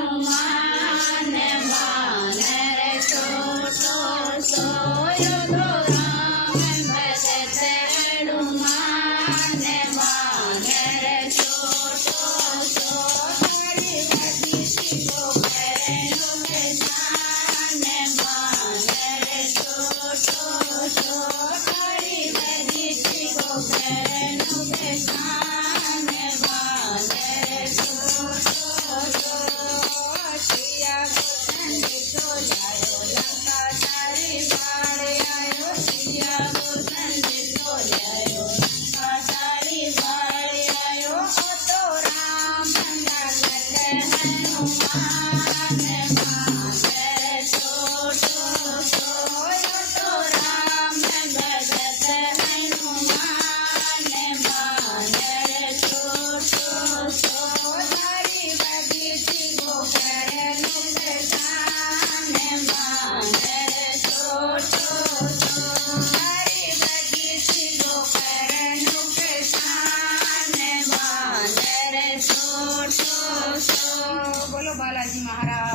હનુમાન વાનર છોટો સોયો તો રામ ભગત હનુમાન વાનર છોટો સો તારી બધી શીખો કરનો બેસાન વાનર છોટો સો તારી બધી શીખો કરનો બેસાન વાનર છોટો સો સિયા ગોતન દીઠો લાયો લંકા તારી વાળે આયો સિયા ગોતન દીઠો લાયો લંકા તારી વાળે આયો ઓ તો રામ ભગત હનુમાન વાનર છોટો સોયો તો રામ ભગત હનુમાન વાનર છોટો સો તારી બધી શીખો કરનો બેસાન વાનર છોટો સો તારી બધી શીખો કરનો બેસાન વાનર છોટો સો. બોલો બાલાજી મહારાજ.